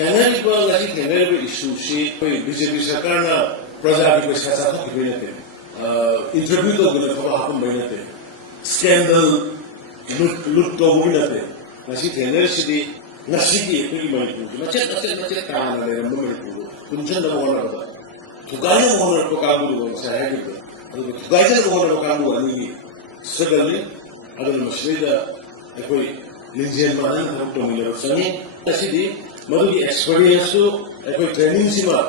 थेंगनारिबा issue से BJP सरकार प्रजा की पैसा चाथाखिबे नते इंटरव्यू तो गले थोड़ा हाकम बैनते स्कैंडल लुट तो हुई नते नसी थेंगनारिसिदी नसी की मणिपुर मचे काना ले मणिपुर कुंजन मोहन बदा थुगाय मोहन को काबू सहाय थुगाय मोहन को काबू अनि सगले अदल मसलेदा अखोई लिंजेन मानन हम तो मिलो सनी नसीदी मधुगी एक्सपीरियंस तो अखोई ट्रेनिंग सिमा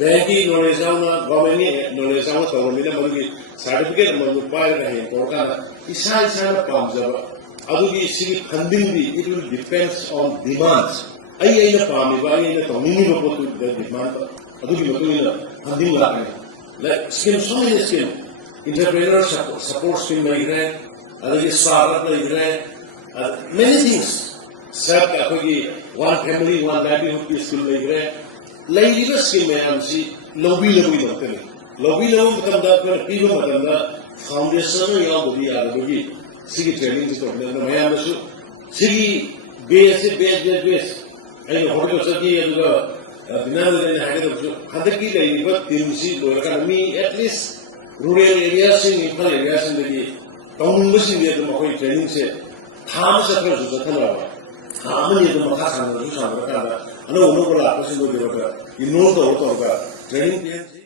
बैंकिंग नॉलेज आउना गवर्नमेंट नॉलेज आउना तो मिला मधुगी सर्टिफिकेट मधु पार का है कोरका इसा ना काम जब अदुगी सिगी फंडिंग भी it will depends on demands आई ना पामी बा आई ना तो मिनी को तो डिमांड अदुगी मधुगी फंडिंग लाने like scheme so many scheme entrepreneur support scheme में है अदुगी स्टार्टअप में है many things सब अखोगी one family one livelihood की स्कीम में है लाइव स्कीम में हम सी लॉबी लगते हैं लॉबी मतलब दा पर पीलो मतलब दा फाउंडेशन में याद होगी याद होगी सिगी ट्रेनिंग तो हमने मैं हम सु सिगी बेस आई होटल से की अदुगा बिना लेने हागे तो हदर की लाइव तीनसी लोरका मी एटलीस्ट रूरल एरिया से इंफॉर्मल एरिया से लगी टाउन में से तो कोई ट्रेनिंग से थाम से कर जो था थाम ये तो मखा खाना जो सामने का ना उन्होंने बोला आपस में जो देखा ये नो तो होता होगा ट्रेनिंग